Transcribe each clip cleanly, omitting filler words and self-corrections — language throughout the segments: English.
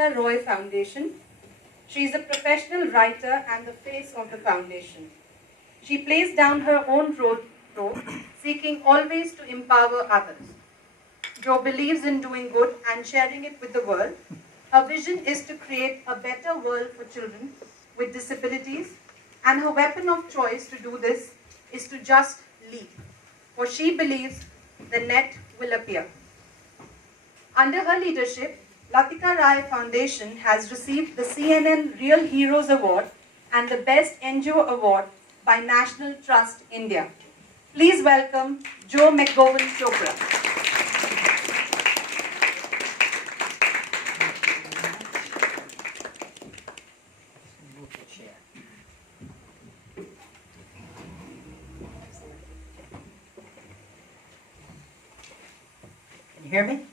Latika Roy Foundation. She is a professional writer and the face of the foundation. She plays down her own role, seeking always to empower others. Jo believes in doing good and sharing it with the world. Her vision is to create a better world for children with disabilities, and her weapon of choice to do this is to just leap, for she believes the net will appear. Under her leadership, Latika Rai Foundation has received the CNN Real Heroes Award and the Best NGO Award by National Trust India. Please welcome Jo McGowan Chopra. Can you hear me?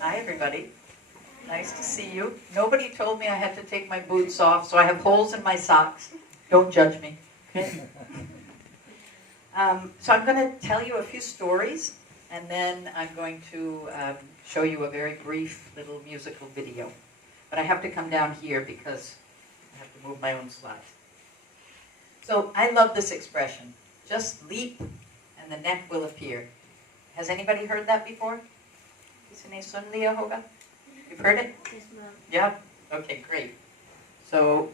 Hi, everybody. Nice to see you. Nobody told me I had to take my boots off, so I have holes in my socks. Don't judge me. Okay? So I'm going to tell you a few stories, and then I'm going to show you a very brief little musical video. But I have to come down here because I have to move my own slides. So I love this expression. Just leap, and the net will appear. Has anybody heard that before? You've heard it? Yes, ma'am. Yeah? Okay, great. So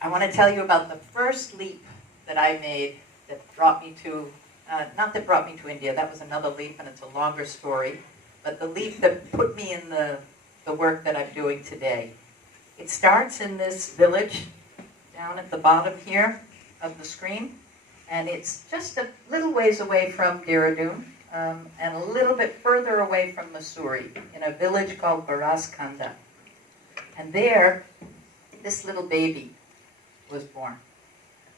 I want to tell you about the first leap that I made that brought me to, not that brought me to India, that was another leap and it's a longer story, but the leap that put me in the work that I'm doing today. It starts in this village down at the bottom here of the screen, and it's just a little ways away from Dehradun, and a little bit further away from Missouri, in a village called Baraskanda. And there, this little baby was born.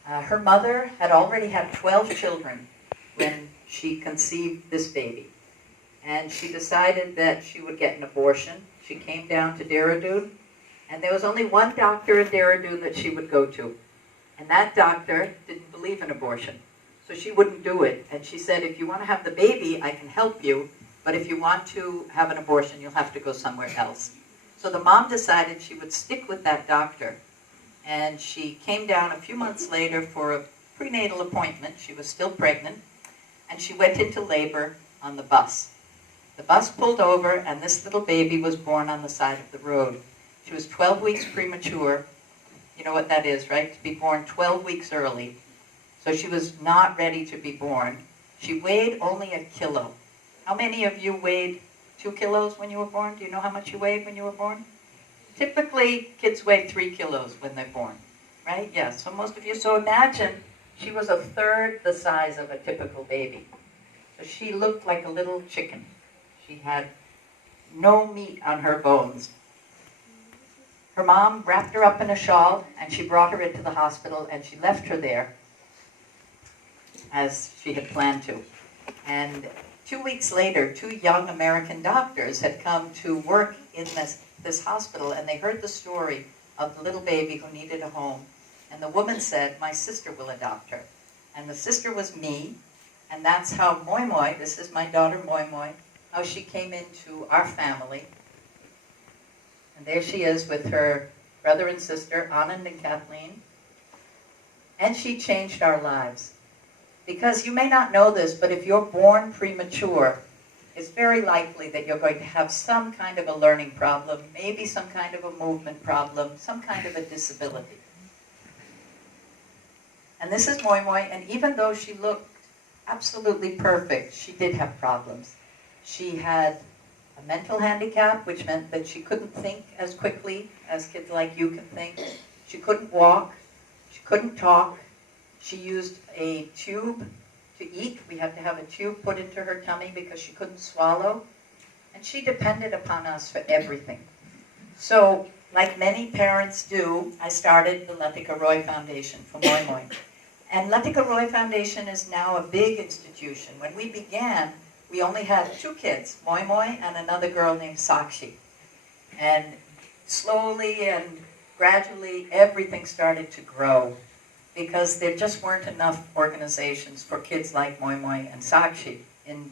Her mother had already had 12 children when she conceived this baby. And she decided that she would get an abortion. She came down to Dehradun, and there was only one doctor in Dehradun that she would go to. And that doctor didn't believe in abortion. So she wouldn't do it. And she said, if you want to have the baby, I can help you. But if you want to have an abortion, you'll have to go somewhere else. So the mom decided she would stick with that doctor. And she came down a few months later for a prenatal appointment. She was still pregnant. And she went into labor on the bus. The bus pulled over, and this little baby was born on the side of the road. She was 12 weeks premature. You know what that is, right? To be born 12 weeks early. So she was not ready to be born. She weighed only 1 kilo. How many of you weighed 2 kilos when you were born? Do you know how much you weighed when you were born? Typically, kids weigh 3 kilos when they're born, right? Yes, so most of you. So imagine she was 1/3 the size of a typical baby. So she looked like a little chicken. She had no meat on her bones. Her mom wrapped her up in a shawl, and she brought her into the hospital, and she left her there as she had planned to. And 2 weeks later, 2 young American doctors had come to work in this hospital, and they heard the story of the little baby who needed a home. And the woman said, my sister will adopt her. And the sister was me, and that's how Moi Moi, this is my daughter Moi Moi, how she came into our family. And there she is with her brother and sister, Anand and Kathleen. And she changed our lives. Because you may not know this, but if you're born premature, it's very likely that you're going to have some kind of a learning problem, maybe some kind of a movement problem, some kind of a disability. And this is Moi Moi, and even though she looked absolutely perfect, she did have problems. She had a mental handicap, which meant that she couldn't think as quickly as kids like you can think. She couldn't walk. She couldn't talk. She used a tube to eat. We had to have a tube put into her tummy because she couldn't swallow. And she depended upon us for everything. So, like many parents do, I started the Latika Roy Foundation for Moi Moi. And Latika Roy Foundation is now a big institution. When we began, we only had 2 kids, Moi Moi and another girl named Sakshi. And slowly and gradually, everything started to grow because there just weren't enough organizations for kids like Moi Moi and Sakshi in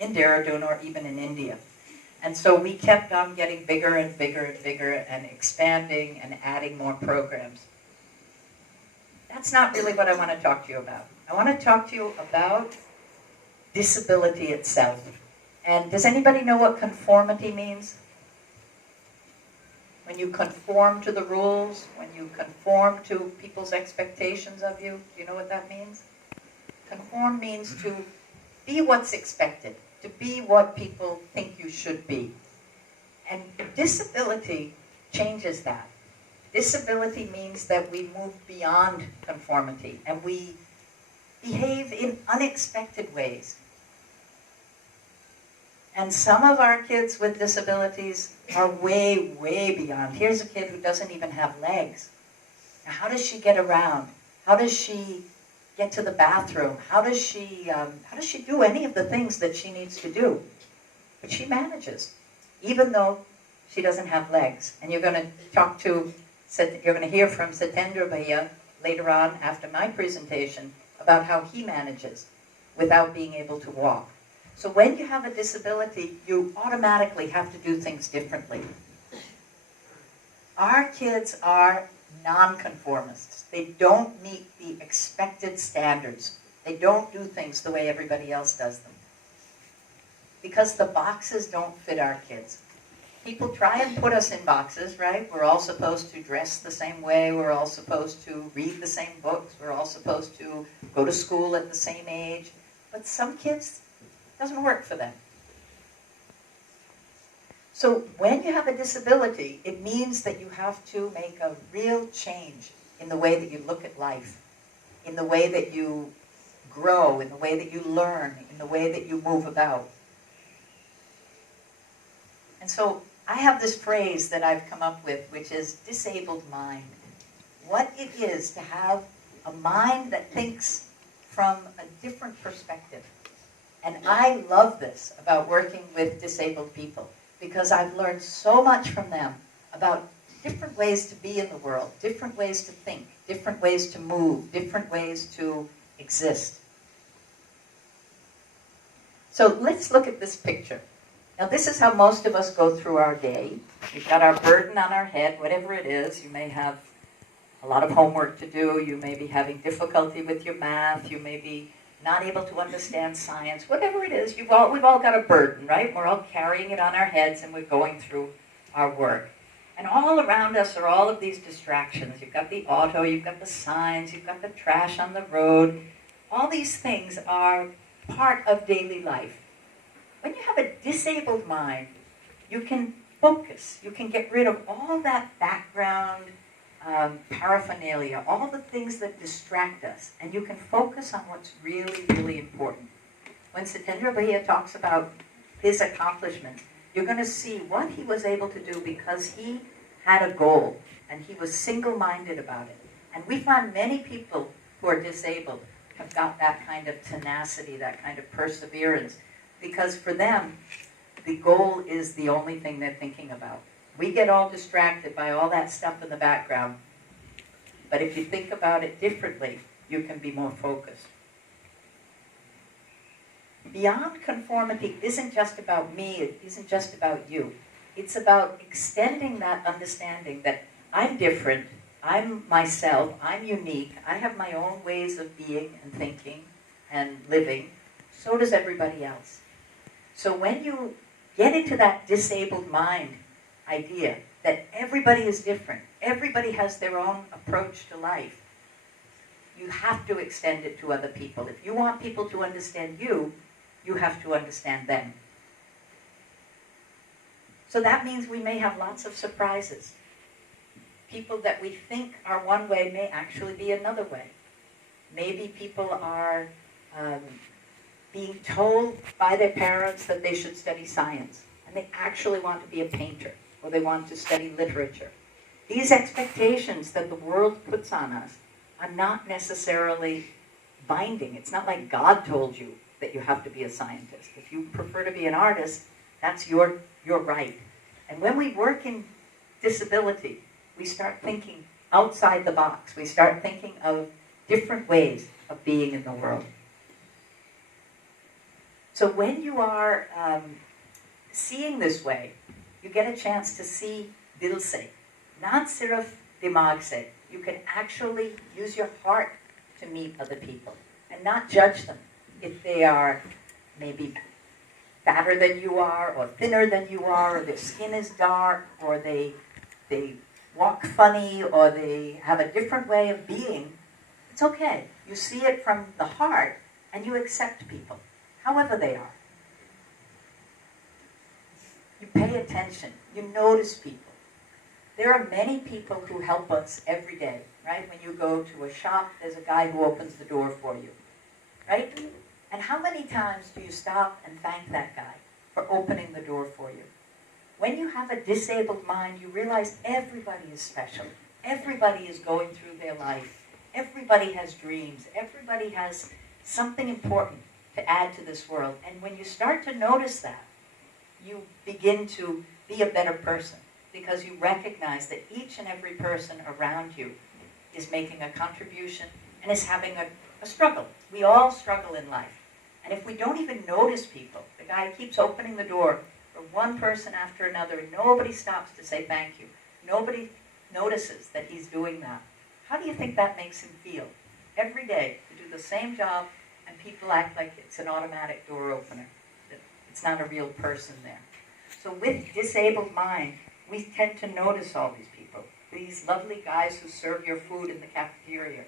Dehradun or even in India. And so we kept on getting bigger and bigger and bigger and expanding and adding more programs. That's not really what I want to talk to you about. I want to talk to you about disability itself. And does anybody know what conformity means? When you conform to the rules, when you conform to people's expectations of you, do you know what that means? Conform means to be what's expected, to be what people think you should be. And disability changes that. Disability means that we move beyond conformity and we behave in unexpected ways. And some of our kids with disabilities are way, way beyond. Here's a kid who doesn't even have legs. Now, how does she get around? How does she get to the bathroom? How does she do any of the things that she needs to do? But she manages, even though she doesn't have legs. And you're going to hear from Satendra Lohiya later on after my presentation about how he manages without being able to walk. So when you have a disability, you automatically have to do things differently. Our kids are nonconformists. They don't meet the expected standards. They don't do things the way everybody else does them. Because the boxes don't fit our kids. People try and put us in boxes, right? We're all supposed to dress the same way. We're all supposed to read the same books. We're all supposed to go to school at the same age. But some kids, it doesn't work for them. So when you have a disability, it means that you have to make a real change in the way that you look at life, in the way that you grow, in the way that you learn, in the way that you move about. And so I have this phrase that I've come up with, which is disabled mind. What it is to have a mind that thinks from a different perspective. And I love this about working with disabled people, because I've learned so much from them about different ways to be in the world, different ways to think, different ways to move, different ways to exist. So let's look at this picture. Now this is how most of us go through our day. We've got our burden on our head, whatever it is. You may have a lot of homework to do. You may be having difficulty with your math. You may be not able to understand science. Whatever it is, we've all got a burden, right? We're all carrying it on our heads and we're going through our work. And all around us are all of these distractions. You've got the auto, you've got the signs, you've got the trash on the road. All these things are part of daily life. When you have a disabled mind, you can focus. You can get rid of all that background paraphernalia, all the things that distract us, and you can focus on what's really, really important. When Satendra Lohiya talks about his accomplishments, you're going to see what he was able to do because he had a goal, and he was single-minded about it. And we find many people who are disabled have got that kind of tenacity, that kind of perseverance, because for them, the goal is the only thing they're thinking about. We get all distracted by all that stuff in the background, but if you think about it differently, you can be more focused. Beyond conformity isn't just about me, it isn't just about you. It's about extending that understanding that I'm different, I'm myself, I'm unique, I have my own ways of being and thinking and living, so does everybody else. So when you get into that disabled mind idea that everybody is different, everybody has their own approach to life, you have to extend it to other people. If you want people to understand you, you have to understand them. So that means we may have lots of surprises. People that we think are one way may actually be another way. Maybe people are being told by their parents that they should study science, and they actually want to be a painter, or they want to study literature. These expectations that the world puts on us are not necessarily binding. It's not like God told you that you have to be a scientist. If you prefer to be an artist, that's your right. And when we work in disability, we start thinking outside the box. We start thinking of different ways of being in the world. So when you are seeing this way, you get a chance to see dil se, not sirf dimag se. You can actually use your heart to meet other people and not judge them if they are maybe fatter than you are, or thinner than you are, or their skin is dark, or they walk funny, or they have a different way of being. It's okay. You see it from the heart, and you accept people, however they are. You pay attention. You notice people. There are many people who help us every day, right? When you go to a shop, there's a guy who opens the door for you, right? And how many times do you stop and thank that guy for opening the door for you? When you have a disabled mind, you realize everybody is special. Everybody is going through their life. Everybody has dreams. Everybody has something important to add to this world. And when you start to notice that, you begin to be a better person, because you recognize that each and every person around you is making a contribution and is having a struggle. We all struggle in life. And if we don't even notice people, the guy keeps opening the door for one person after another, and nobody stops to say thank you. Nobody notices that he's doing that. How do you think that makes him feel? Every day, to do the same job, and people act like it's an automatic door opener. That it's not a real person there. So with disabled mind, we tend to notice all these people. These lovely guys who serve your food in the cafeteria.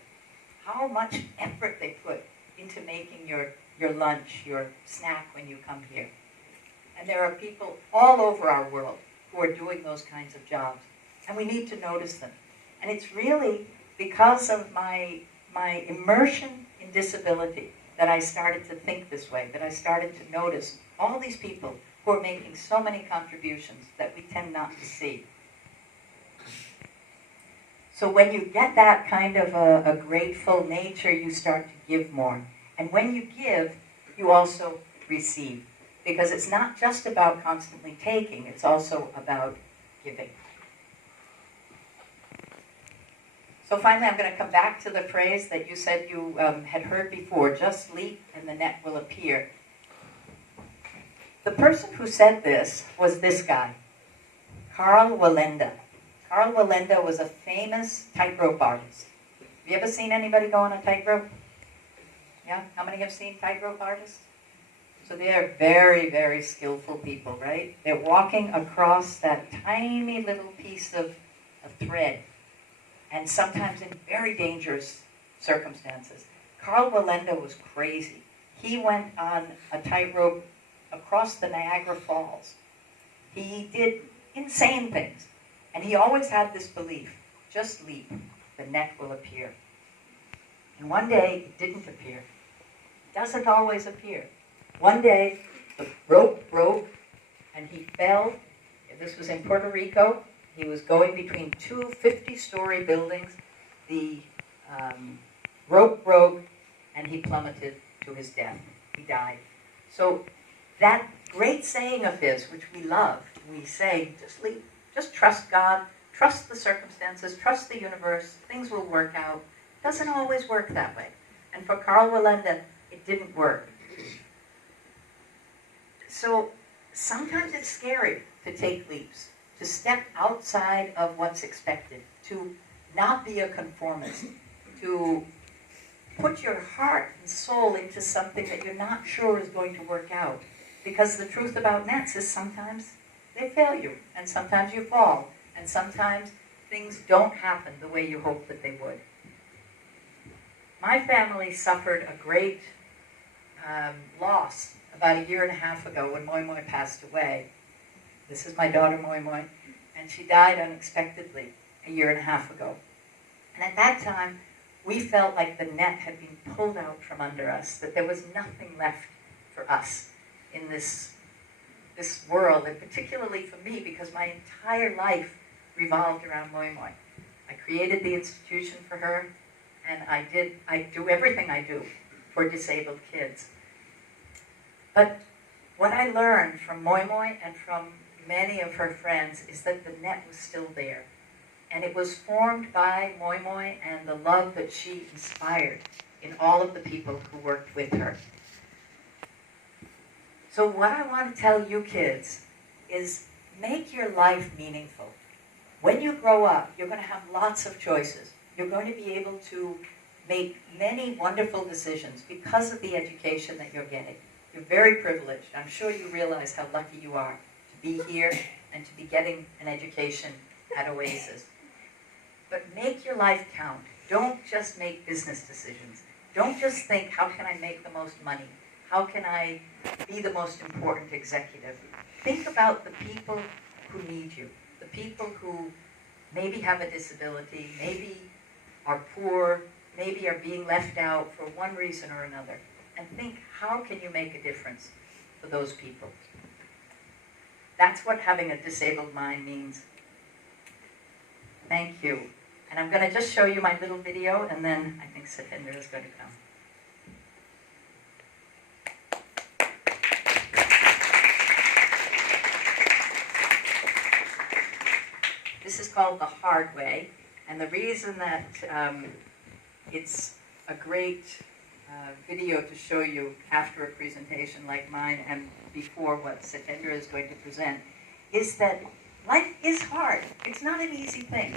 How much effort they put into making your lunch, your snack when you come here. And there are people all over our world who are doing those kinds of jobs. And we need to notice them. And it's really because of my immersion in disability that I started to think this way, that I started to notice all these people who are making so many contributions that we tend not to see. So when you get that kind of a grateful nature, you start to give more. And when you give, you also receive. Because it's not just about constantly taking, it's also about giving. So finally, I'm going to come back to the phrase that you said you had heard before, just leap and the net will appear. The person who said this was this guy, Karl Wallenda. Karl Wallenda was a famous tightrope artist. Have you ever seen anybody go on a tightrope? Yeah? How many have seen tightrope artists? So they are very, very skillful people, right? They're walking across that tiny little piece of thread, and sometimes in very dangerous circumstances. Karl Wallenda was crazy. He went on a tightrope across the Niagara Falls. He did insane things. And he always had this belief, just leap, the net will appear. And one day, it didn't appear. It doesn't always appear. One day, the rope broke, and he fell. This was in Puerto Rico. He was going between two 50-story buildings. The rope broke, and he plummeted to his death. He died. So that great saying of his, which we love, we say, just leap. Just trust God, trust the circumstances, trust the universe, things will work out. It doesn't always work that way. And for Karl Wallenda, it didn't work. So sometimes it's scary to take leaps, to step outside of what's expected, to not be a conformist, to put your heart and soul into something that you're not sure is going to work out. Because the truth about nets is sometimes they fail you, and sometimes you fall, and sometimes things don't happen the way you hoped that they would. My family suffered a great loss about 1.5 years ago when Moi Moi passed away. This is my daughter Moi Moi, and she died unexpectedly 1.5 years ago. And at that time, we felt like the net had been pulled out from under us, that there was nothing left for us in this world, and particularly for me, because my entire life revolved around Moi Moi. I created the institution for her, and I do everything I do for disabled kids. But what I learned from Moi Moi and from many of her friends is that the net was still there. And it was formed by Moi Moi and the love that she inspired in all of the people who worked with her. So what I want to tell you kids is make your life meaningful. When you grow up, you're going to have lots of choices. You're going to be able to make many wonderful decisions because of the education that you're getting. You're very privileged. I'm sure you realize how lucky you are to be here and to be getting an education at Oasis. But make your life count. Don't just make business decisions. Don't just think, how can I make the most money? How can I be the most important executive? Think about the people who need you, the people who maybe have a disability, maybe are poor, maybe are being left out for one reason or another. And think, how can you make a difference for those people? That's what having a disabled mind means. Thank you. And I'm going to just show you my little video, and then I think Satendra is going to come. This is called The Hard Way, and the reason that it's a great video to show you after a presentation like mine and before what Satendra is going to present is that life is hard. It's not an easy thing.